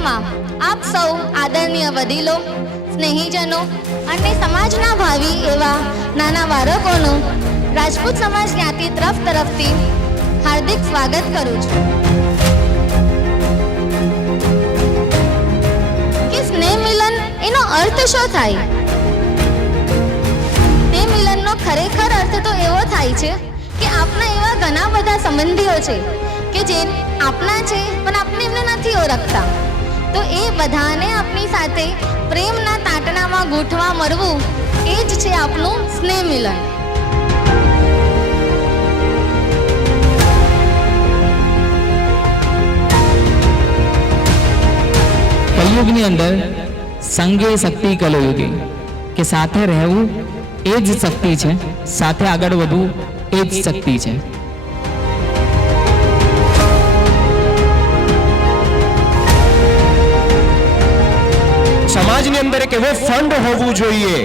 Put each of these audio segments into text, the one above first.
કાર્યક્રમમાં આપ સૌ આદરણીય વડીલો, સ્નેહીજનો અને સમાજના ભાવિ એવા નાના બાળકોનું રાજપૂત સમાજ જ્ઞાતિ તરફ તરફથી હાર્દિક સ્વાગત કરું છું. કે સ્નેહ મિલન એનો અર્થ શું થાય? તે મિલનનો ખરેખર અર્થ તો એવો થાય છે કે આપના એવા ઘણા બધા સંબંધીઓ છે કે જે આપના છે પણ આપણે એમને નથી ઓળખતા. તો એ બધાને આપણી સાથે પ્રેમના તાંટણામાં ગૂંઠવા મળવું એ જ છે આપણું સ્નેહ મિલન કલયુગની અંદર સંગે શક્તિ કલયુગી, કે સાથે રહેવું એ જ શક્તિ છે, સાથે આગળ વધવું એ જ શક્તિ છે. એક ફંડ હોવું જોઈએ.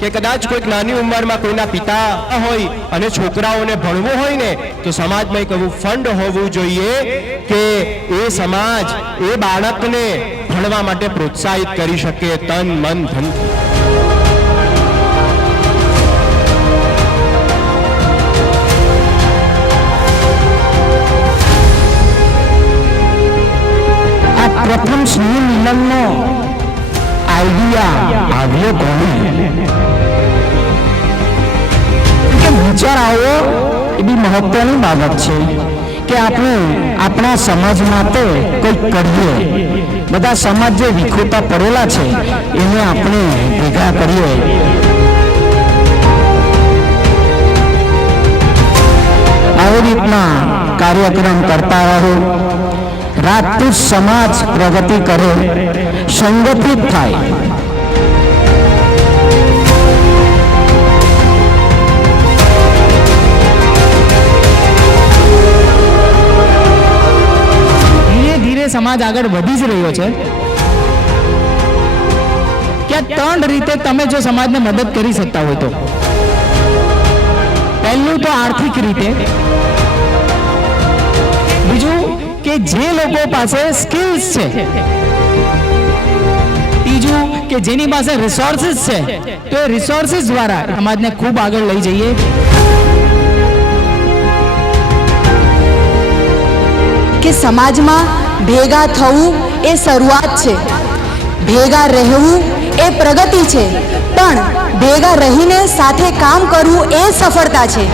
કે કદાચ કોઈક નાની ઉંમરમાં કોઈના પિતા હોય અને છોકરાઓને ભણવું હોય ને, તો સમાજમાં એક એવું ફંડ હોવું જોઈએ કે એ સમાજ, એ બાળકને ભણવા માટે પ્રોત્સાહિત કરી શકે તન, મન, ધન. પ્રથમ સ્નેહ મિલનનો આઈડિયા આવ્યો કોને કે વિચાર આવ્યો એ બી મહત્વની બાબત છે કે આપણે આપણા સમાજ માટે કંઈક કરીએ. બધા સમાજ જે વિખૂટા પડેલા છે એને આપણે ભેગા કરીએ. આવી રીતના કાર્યક્રમ કરતા રહો. રાજપૂત સમાજ પ્રગતિ કરે, સંગઠિત થાય. ધીરે ધીરે સમાજ આગળ વધી જ રહ્યો છે. કે ત્રણ રીતે તમે જો સમાજને મદદ કરી શકતા હોય તો. પહેલું તો આર્થિક રીતે. કે જે લોકો પાસે સ્કિલ્સ છે. ત્રીજું કે જેની પાસે રિસોર્સિસ છે, તો એ રિસોર્સિસ દ્વારા સમાજને ખૂબ આગળ લઈ જઈએ. કે સમાજમાં ભેગા થવું એ શરૂઆત છે. ભેગા રહેવું એ પ્રગતિ છે, પણ ભેગા રહીને સાથે કામ કરવું એ સફળતા છે.